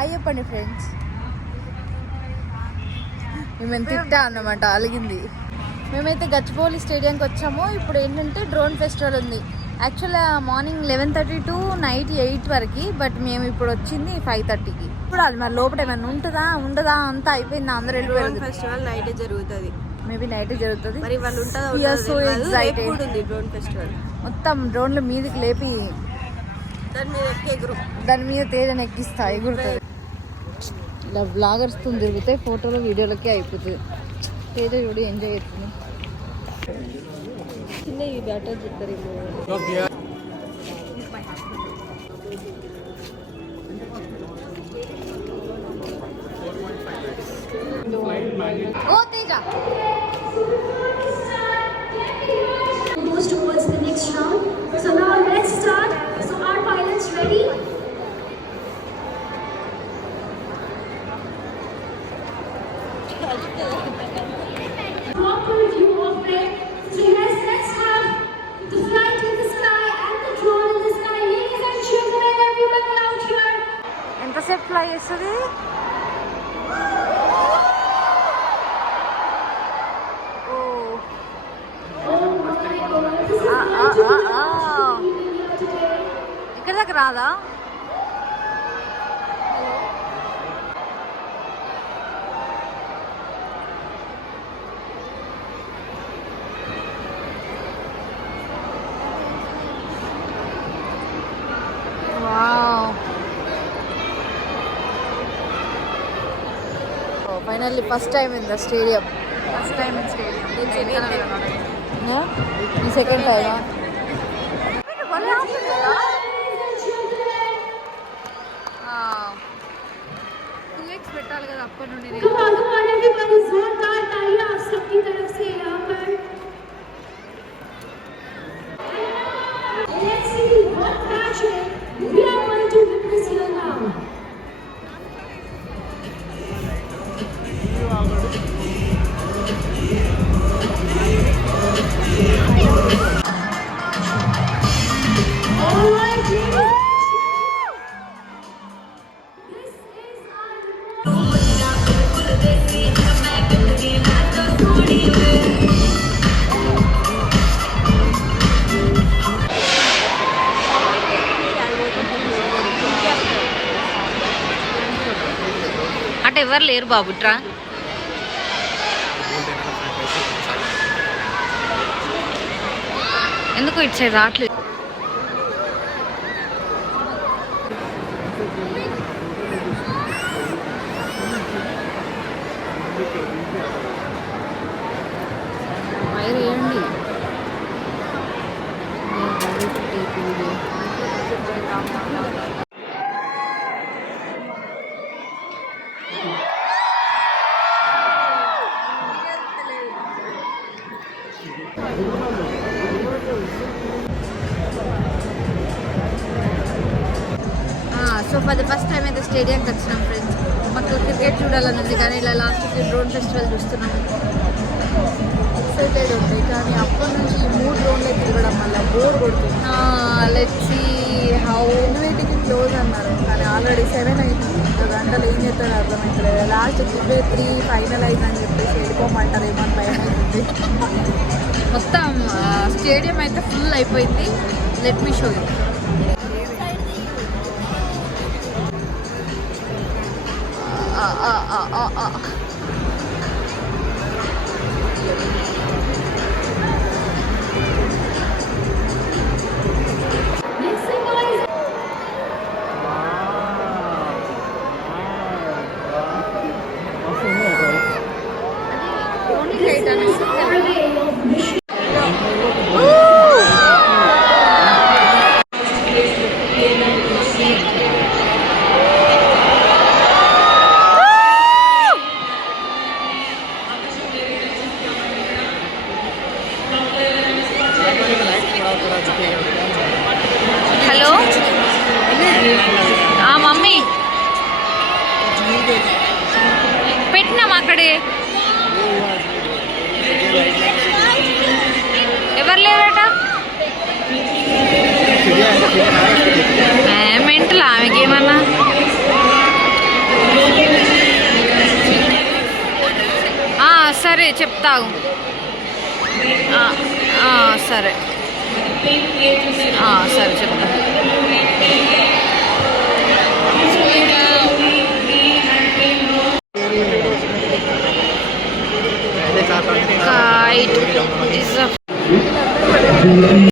హాయ్ చెప్పండి ఫ్రెండ్స్. మేము తిట్టా అన్నమాట, అలిగింది. మేమైతే గచ్చిబౌలి స్టేడియంకి వచ్చాము. ఇప్పుడు ఏంటంటే డ్రోన్ ఫెస్టివల్ ఉంది. యాక్చువల్గా మార్నింగ్ 11:30 టు నైట్ 8 వరకు, బట్ మేము ఇప్పుడు వచ్చింది 5:30కి. ఇప్పుడు అది మరి లోపల ఏమైనా ఉంటుందా ఉండదా అంతా అయిపోయింది. అందరూ వెళ్ళిపోయారు. ఫెస్టివల్ నైట్ జరుగుతుంది, మేబీ నైట్ జరుగుతుంది. మరి వాళ్ళు డ్రోన్ ఫెస్టివల్ మొత్తం డ్రోన్ల మీదకి లేపి దాని మీద తేజను ఎక్కిస్తా, ఎగురుతుంది. ఇలా బ్లాగర్స్ తో తిరుగుతాయి, ఫోటోలు వీడియోలకి అయిపోతుంది. తేజ చూడు ఎంజాయ్ అవుతుంది. చిన్న ఈ బ్యాటర్ చెప్తారు. Go Teja. Goes towards the next round. So now let's start. So our pilots ready? Proper view of it. So yes, let's have the flight in the sky and the drone in the sky. Ladies and gentlemen, everyone out here. ఎంతసేపు ఫ్లై చేస్తుంది? ఇక్కడ దాకా రాదా? Finally first time in the stadium. First time in stadium. ఈ సెకండ్ టైమా? పెట్టాలి కదా అప్పటి నుండి. అంటే ఎవరు లేరు బాబుట్రా. ఎందుకు ఇటు సైడ్ రావట్లేదు? వైర్ వేయండి. So for the first time అయితే స్టేడియంకి వచ్చినాం ఫ్రెండ్స్. మాకు క్రికెట్ చూడాలని ఉంది, కానీ ఇలా లాస్ట్కి డ్రోన్ ఫెస్టివల్ చూస్తున్నాం. ఎక్సైటెడ్ ఉంటాయి, కానీ అప్పటి నుంచి ఈ 3 డ్రోన్లే తిరగడం వల్ల బోర్ కొడుతుంది. Let's see how. 8కి క్లోజ్ అన్నారు, కానీ ఆల్రెడీ 7 అవుతుంది. 2 గంటలు ఏం చేస్తారో అర్థమవుతలేదు. లాస్ట్ 3 ఫైనల్ అయిందని చెప్పేసి వెళ్ళిపోమంటారు, ఏమని భయం అవుతుంది. మొత్తం స్టేడియం అయితే ఫుల్ అయిపోయింది. Let me show you. Hello mummy పెట్టినాం అక్కడే. ఎవరు లేరట. మెంటల్ ఆమెకేమన్నా చెప్తావు. సరే సరే చెప్తా. Kite is a